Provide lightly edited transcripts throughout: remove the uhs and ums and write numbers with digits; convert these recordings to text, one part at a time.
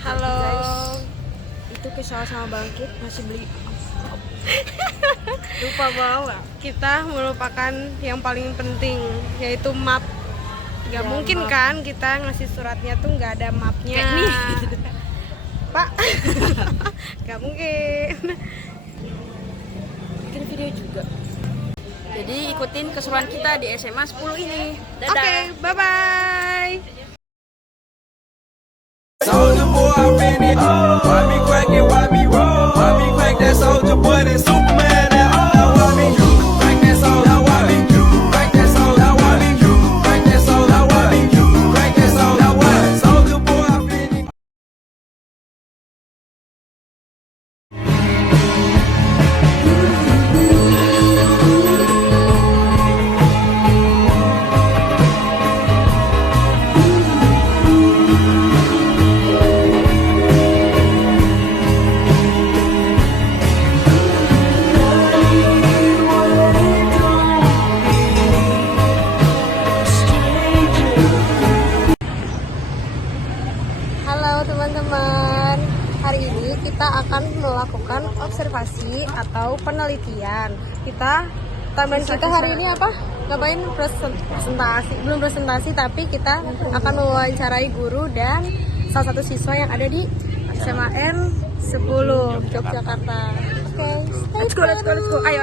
Halo. Itu ke sama Bangkit masih beli Lupa bawa. Kita melupakan yang paling penting, yaitu map. Gak Ya, mungkin map. kan kita ngasih suratnya tuh nggak ada mapnya. kayak nih. Pak. Gak mungkin. Bikin video juga. Jadi ikutin keseruan kita di SMA 10 ini. Dadah. Oke, bye-bye. Soldier boy, I been it. Why me crack it? Why me roll? Why me crack that soldier boy? That Superman that all. Now why me crack that soldier? Now why me crack that soldier? Now why me crack that soldier? Now why me crack that soldier? Now why soldier boy, I been it. Halo teman-teman. Hari ini kita akan melakukan observasi atau penelitian. Taman kita hari ini apa? Ngapain presentasi? Belum presentasi, tapi kita akan mewawancarai guru dan salah satu siswa yang ada di SMAN 10 Yogyakarta. Oke, let's go. Ayo.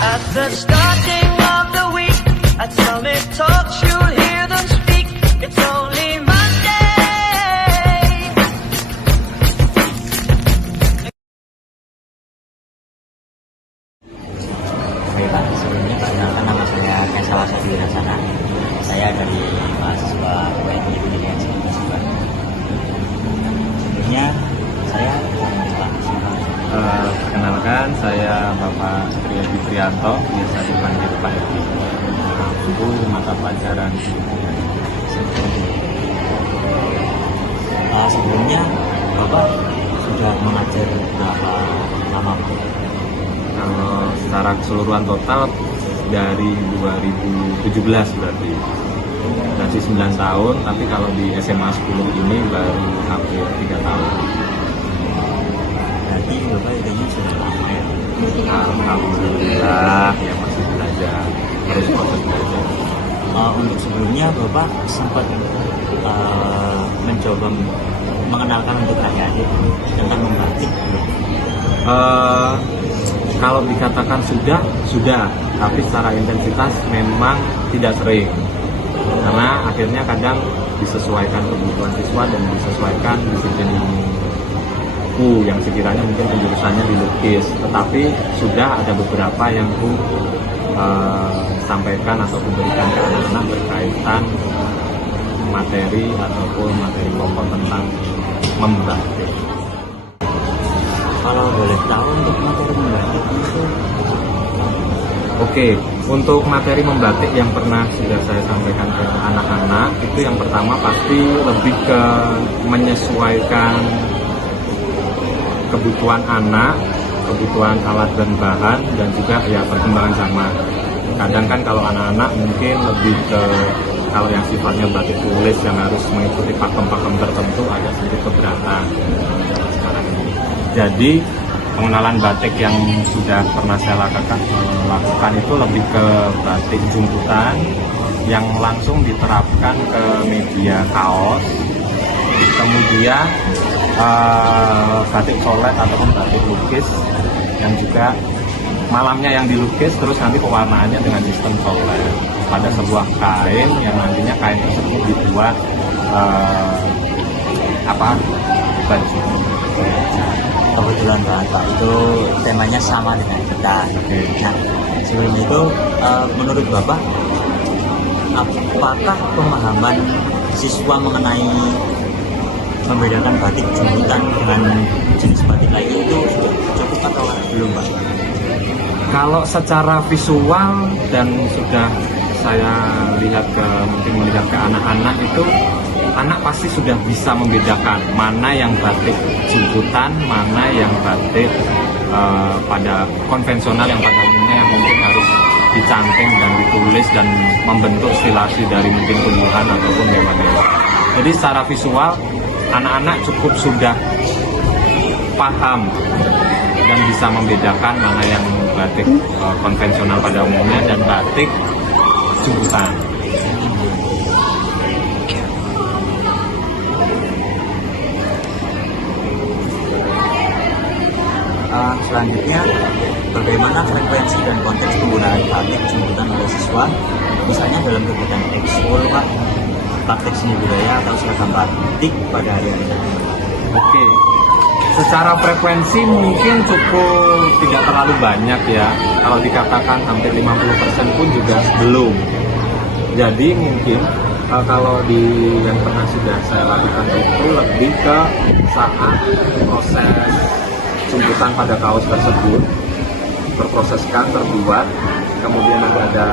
At the starting of the week, at Summit Talks, you'll hear them speak. It's only Monday. Oke Pak, sebelumnya perkenalkan nama saya Kaisal Sadi Rasana. Saya dari mahasiswa UNI Pendidikan Tinggi Pak. Sebelumnya saya Pak. Perkenalkan, saya Bapak Triadi Prianto, biasa dipanggil Pak Edi. Guru mata pelajaran. Sebelumnya Bapak sudah mengajar berapa lama Pak? Kalau secara keseluruhan total dari 2017 berarti masih 9 tahun, tapi kalau di SMA 10 ini baru hampir 3 tahun. Berarti Bapak idenya sudah lama ya? Alhamdulillah ya, masih belajar, terus proses belajar. Untuk sebelumnya Bapak sempat mencoba mengenalkan untuk adik-adik tentang membatik belum? Kalau dikatakan sudah, tapi secara intensitas memang tidak sering. Karena akhirnya kadang disesuaikan kebutuhan siswa dan disesuaikan disiplin yang sekiranya mungkin penjurusannya dilukis. Tetapi sudah ada beberapa yang sampaikan atau berikan ke anak-anak berkaitan materi ataupun materi pokok tentang membatik. Kalau boleh tahu untuk materi membatik itu? Oke, untuk materi membatik yang pernah sudah saya sampaikan ke anak-anak, itu yang pertama pasti lebih ke menyesuaikan kebutuhan anak, kebutuhan alat dan bahan, dan juga ya perkembangan zaman. Kadang kan kalau anak-anak mungkin lebih ke, kalau yang sifatnya batik tulis yang harus mengikuti pakem-pakem tertentu agak sedikit keberatan sekarang ini. Jadi pengenalan batik yang sudah pernah saya lakukan itu lebih ke batik jumputan yang langsung diterapkan ke media kaos, kemudian batik colet ataupun batik lukis yang juga malamnya yang dilukis, terus nanti pewarnaannya dengan sistem colet pada sebuah kain yang nantinya kain tersebut dibuat baju. Kebetulan banget Pak, itu temanya sama dengan kita. Nah, sebelum itu menurut Bapak, apakah pemahaman siswa mengenai membedakan batik jumputan dengan jenis batik lainnya itu sudah cukup atau belum Pak? Kalau secara visual dan sudah saya lihat melihat ke anak-anak itu, anak pasti sudah bisa membedakan mana yang batik jumputan, mana yang batik pada konvensional yang pada umumnya yang mungkin harus dicanting dan ditulis dan membentuk stilasi dari mungkin tumbuhan ataupun hewan-hewan. Jadi secara visual anak-anak cukup sudah paham dan bisa membedakan mana yang batik konvensional pada umumnya dan batik jumputan. Selanjutnya, bagaimana frekuensi dan konteks penggunaan batik jemputan oleh siswa, misalnya dalam kegiatan ekskul, Pak, praktek seni budaya atau seragam batik pada hari ini? Oke, secara frekuensi mungkin cukup tidak terlalu banyak ya. Kalau dikatakan hampir 50% pun juga belum. Jadi mungkin kalau di yang pernah sudah saya lakukan itu lebih ke saat proses jemputan pada kaos tersebut berproseskan, terbuat, kemudian ada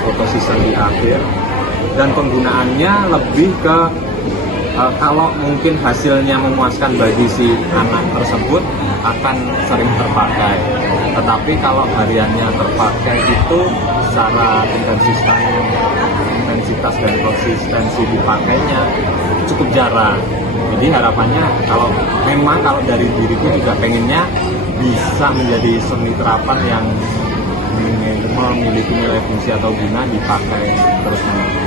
foto season di akhir, dan penggunaannya lebih ke kalau mungkin hasilnya memuaskan bagi si anak tersebut akan sering terpakai. Tetapi kalau hariannya terpakai itu secara intensitas dan konsistensi dipakainya cukup jarang. Jadi harapannya kalau dari diriku juga pengennya bisa menjadi seni terapan yang memiliki nilai fungsi atau guna dipakai terus menerus.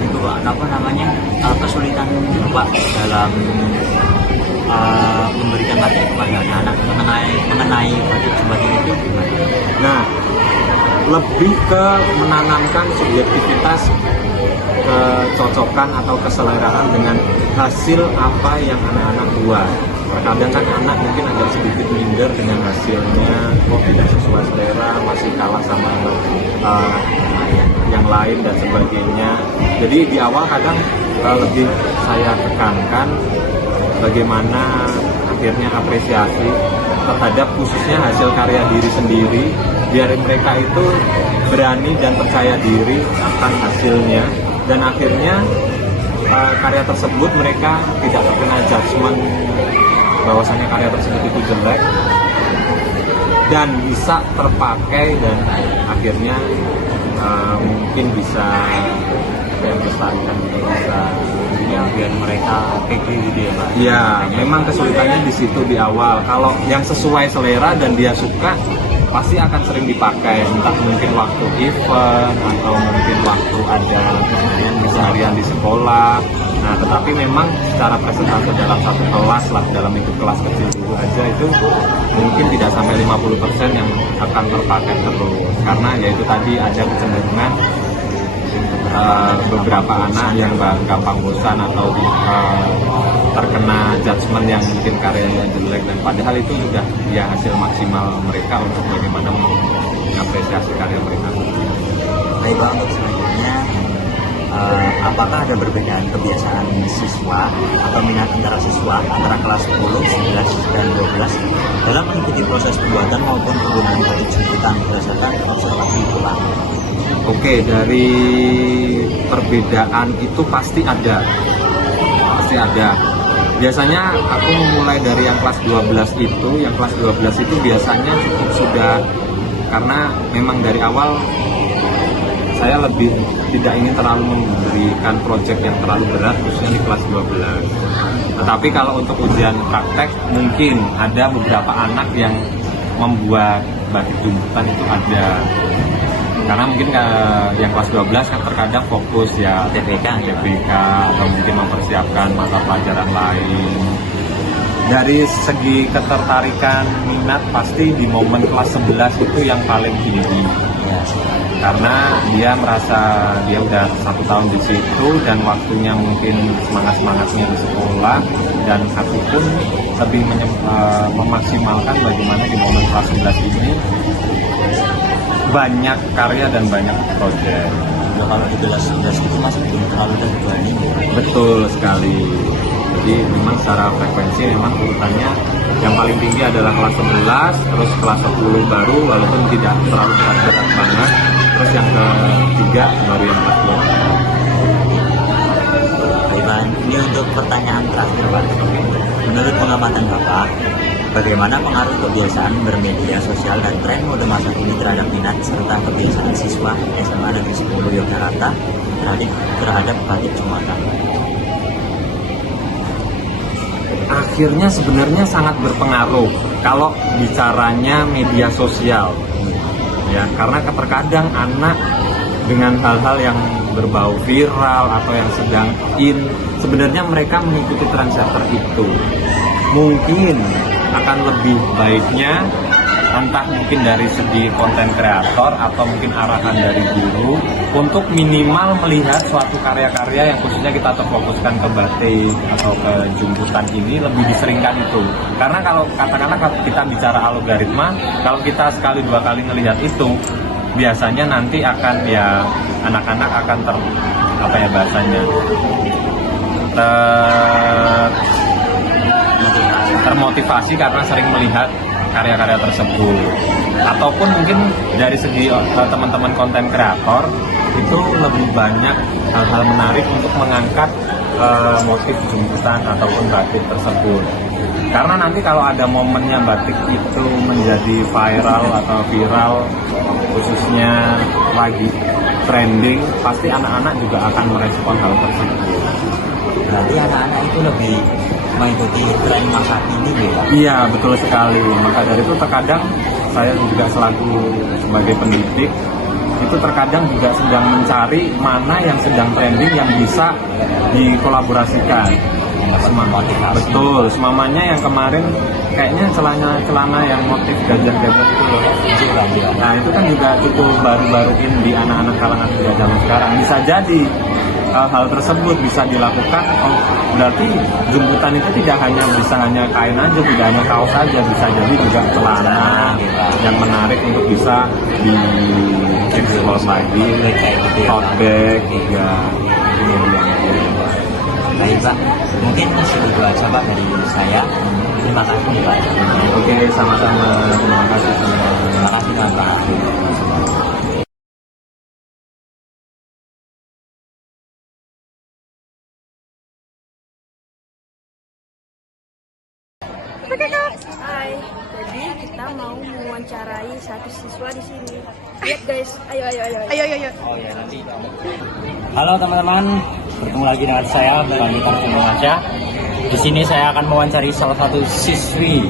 Itu Pak, apa namanya, kesulitan Pak dalam memberikan materi kepada anak mengenai batik jemputan itu gimana? Nah, lebih ke menanamkan subjektivitas, kecocokan atau keseleraan dengan hasil apa yang anak-anak buat. Terkadang kan anak mungkin agak sedikit minder dengan hasilnya, kok tidak sesuai selera, masih kalah sama yang lain dan sebagainya. Jadi di awal kadang lebih saya tekankan bagaimana akhirnya apresiasi terhadap khususnya hasil karya diri sendiri, biar mereka itu berani dan percaya diri akan hasilnya, dan akhirnya karya tersebut mereka tidak terkena judgement bahwasanya karya tersebut itu jelek dan bisa terpakai dan akhirnya mungkin bisa melestarikan, bisa Ya, biar mereka pede gitu ya Pak. ya memang kesulitannya di situ di awal. Kalau yang sesuai selera dan dia suka pasti akan sering dipakai, entah mungkin waktu event atau mungkin waktu ada keseharian di sekolah. Nah, tetapi memang secara presentasi dalam satu kelas lah, dalam itu kelas kecil dulu aja itu mungkin tidak sampai 50% yang akan terpakai terus, karena yaitu tadi ada kecenderungan beberapa anak yang gampang bosan atau terkena judgement yang mungkin karyanya jelek, dan padahal itu sudah ya hasil maksimal mereka untuk bagaimana mengapresiasi karya mereka. Baik Pak, untuk selanjutnya, apakah ada perbedaan kebiasaan siswa atau minat antara siswa antara kelas 10, 11, dan 12 dalam mengikuti proses pembuatan maupun penggunaan batik jemputan berdasarkan observasi itu Pak? Oke, dari perbedaan itu pasti ada. Biasanya aku memulai dari yang kelas 12 itu, biasanya cukup sudah, karena memang dari awal saya lebih tidak ingin terlalu memberikan proyek yang terlalu berat, khususnya di kelas 12. Tetapi kalau untuk ujian praktek, mungkin ada beberapa anak yang membuat batik jemputan itu ada. Karena mungkin yang kelas 12 kan terkadang fokus ya TPK atau mungkin mempersiapkan mata pelajaran lain. Dari segi ketertarikan minat pasti di momen kelas 11 itu yang paling tinggi. Karena dia merasa dia udah 1 tahun di situ dan waktunya mungkin semangat-semangatnya di sekolah, dan aku pun lebih memaksimalkan bagaimana di momen kelas 11 ini banyak karya dan banyak proyek. Ya, kalau di kelas 11 itu masih belum terlalu terbebani. Betul sekali. Jadi memang secara frekuensi memang urutannya yang paling tinggi adalah kelas 11, terus kelas 10 baru walaupun tidak terlalu berat banget, terus yang ketiga baru yang kelas 12. Baik Pak, ini untuk pertanyaan terakhir Pak. Menurut pengamatan Bapak, Bagaimana pengaruh kebiasaan bermedia sosial dan tren mode masa kini terhadap minat serta kebiasaan siswa SMA Negeri 10 Yogyakarta terhadap batik Jumatan? Akhirnya sebenarnya sangat berpengaruh kalau bicaranya media sosial, ya, karena terkadang anak dengan hal-hal yang berbau viral atau yang sedang sebenarnya mereka mengikuti tren seperti itu. Mungkin akan lebih baiknya entah mungkin dari segi konten kreator atau mungkin arahan dari guru untuk minimal melihat suatu karya-karya yang khususnya kita terfokuskan ke batik atau ke jumputan ini lebih diseringkan itu. Karena kalau katakanlah kita bicara algoritma, kalau kita sekali dua kali melihat itu, biasanya nanti akan ya anak-anak akan termotivasi karena sering melihat karya-karya tersebut. Ataupun mungkin dari segi teman-teman konten kreator itu lebih banyak hal-hal menarik untuk mengangkat motif jumputan ataupun batik tersebut. Karena nanti kalau ada momennya batik itu menjadi viral atau viral, khususnya lagi trending, pasti anak-anak juga akan merespon hal tersebut. Berarti anak-anak itu lebih mengikuti tren masa kini ya? Iya, betul sekali. Maka dari itu terkadang saya juga selaku sebagai pendidik itu terkadang juga sedang mencari mana yang sedang trending yang bisa dikolaborasikan. Betul, semamanya yang kemarin kayaknya celana yang motif gajah-gajah itu loh. Nah itu kan juga cukup baru-baru ini di anak-anak kalangan muda zaman sekarang. Bisa jadi hal tersebut bisa dilakukan. Oh, berarti jumputan itu tidak hanya kain aja, tidak hanya kaos saja, bisa jadi juga celana yang menarik untuk bisa diekspos lagi, tote bag juga. Baik Pak, mungkin segitu aja Pak dari saya. Terima kasih Pak. Oke, sama-sama. Terima kasih. Terima kasih Pak. Hai, jadi kita mau mewawancarai satu siswa di sini. Lihat guys, ayo. Oh ya nanti. Halo teman-teman, bertemu lagi dengan saya Bangkitan Indonesia. Di sini saya akan mewawancari salah satu siswi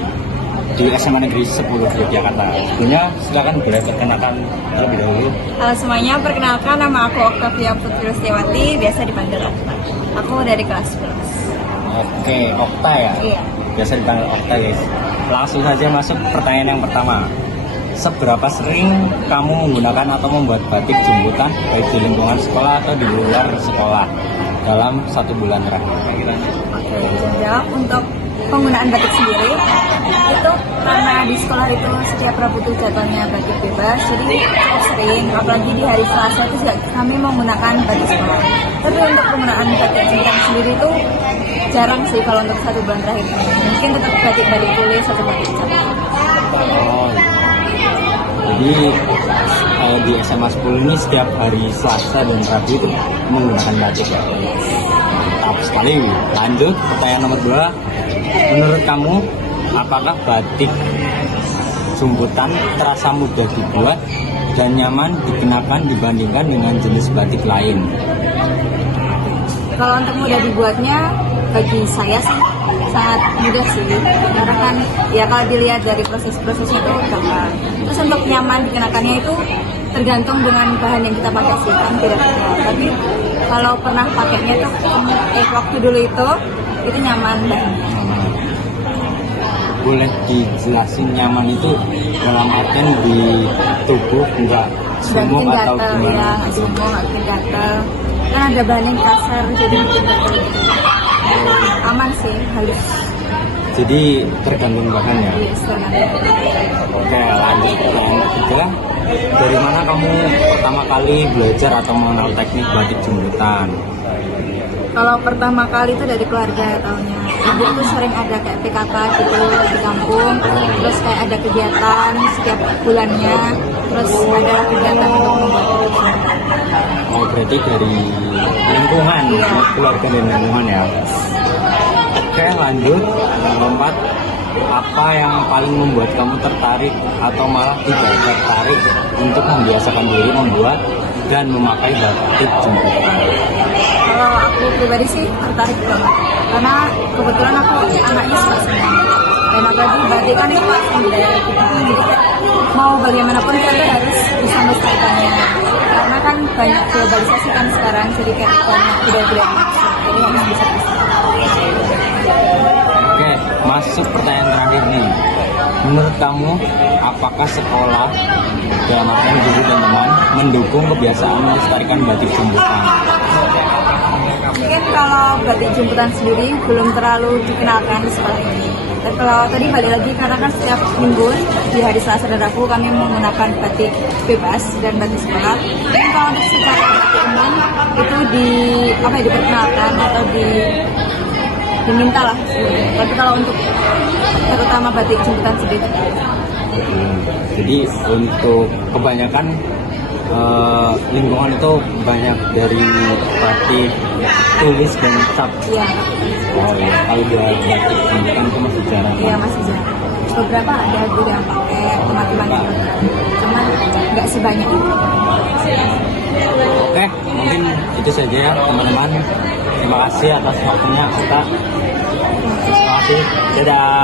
di SMA Negeri 10 Yogyakarta. Tentunya silakan boleh perkenalkan terlebih dahulu. Halo semuanya, perkenalkan nama aku Oktavia Putri Rustiawati, biasa dipanggil Okta. Aku dari kelas 11. Oke, Okta ya? Iya. Biasa dipanggil Okta guys. Langsung saja masuk pertanyaan yang pertama. Seberapa sering kamu menggunakan atau membuat batik jumputan baik di lingkungan sekolah atau di luar sekolah dalam 1 bulan terakhir? Oke, jadi untuk penggunaan batik sendiri itu karena di sekolah itu setiap Rabu itu jadwalnya batik bebas, jadi cukup sering, apalagi di hari Selasa itu juga kami menggunakan batik sekolah. Tapi untuk penggunaan batik jumputan sendiri itu jarang sih kalau untuk 1 bulan terakhir. Mungkin tetap batik tulis atau batik cap. Oh, jadi di SMA 10 ini setiap hari Selasa dan Rabu itu menggunakan batik ya? Mantap sekali. Lanjut, pertanyaan nomor 2. Menurut kamu, apakah batik jumputan terasa mudah dibuat dan nyaman dikenakan dibandingkan dengan jenis batik lain? Kalau untuk mudah dibuatnya, bagi saya sih sangat mudah sih, karena kan ya kalau dilihat dari proses-prosesnya itu gampang. Terus untuk nyaman dikenakannya itu tergantung dengan bahan yang kita pakai sih, kan tidak semua. Tapi kalau pernah pakainya itu waktu dulu itu nyaman bahannya. Boleh dijelasin nyaman itu dalam artian di tubuh enggak sumuk atau gatel, gimana? ya, nggak sumuk, nggak bikin gatel. Kan ada bahan yang kasar jadi bikin gatel. Aman sih, halus. Jadi tergantung bahan ya? Iya, tergantung. Oke, lanjut pertanyaan ketiga. Dari mana kamu pertama kali belajar atau mengenal teknik batik jumputan? Kalau pertama kali itu dari keluarga taunya. Ibu tuh sering ada kayak PKK gitu di kampung, terus kayak ada kegiatan setiap bulannya, terus ada kegiatan untuk membuat jumputan. Oh, berarti dari lingkungan, keluarga dan lingkungan ya? Oke, lanjut. Nomor 4. apa yang paling membuat kamu tertarik atau malah tidak tertarik untuk membiasakan diri membuat dan memakai batik jemputan? Kalau aku pribadi sih tertarik banget, karena kebetulan aku anaknya suka senang. Dan apalagi batik kan itu pasti budaya kita, jadi kayak mau bagaimanapun kita harus bisa melestarikannya. Karena kan banyak globalisasi kan sekarang, jadi kayak banyak budaya-budaya masuk, jadi harus bisa Oke, masuk pertanyaan terakhir nih. Menurut kamu, apakah sekolah dalam artian guru dan teman mendukung kebiasaan melestarikan batik jemputan? Mungkin kalau batik jemputan sendiri belum terlalu dikenalkan di sekolah ini. Dan kalau tadi balik lagi, karena kan setiap minggu di hari Selasa dan Rabu kami menggunakan batik bebas dan batik sekolah. Dan kalau untuk secara batik umum itu diperkenalkan atau diminta lah. Tapi kalau untuk terutama batik jemputan sendiri. Jadi untuk kebanyakan lingkungan itu banyak dari batik tulis dan cap. Iya. Oh ya, kalau buat batik jemputan itu masih jarang. Iya masih jarang. Beberapa ada juga yang pakai teman-teman yang cuman nggak sebanyak itu. Oke, mungkin itu saja ya teman-teman. Terima kasih atas waktunya kita. Terima kasih. Dadah.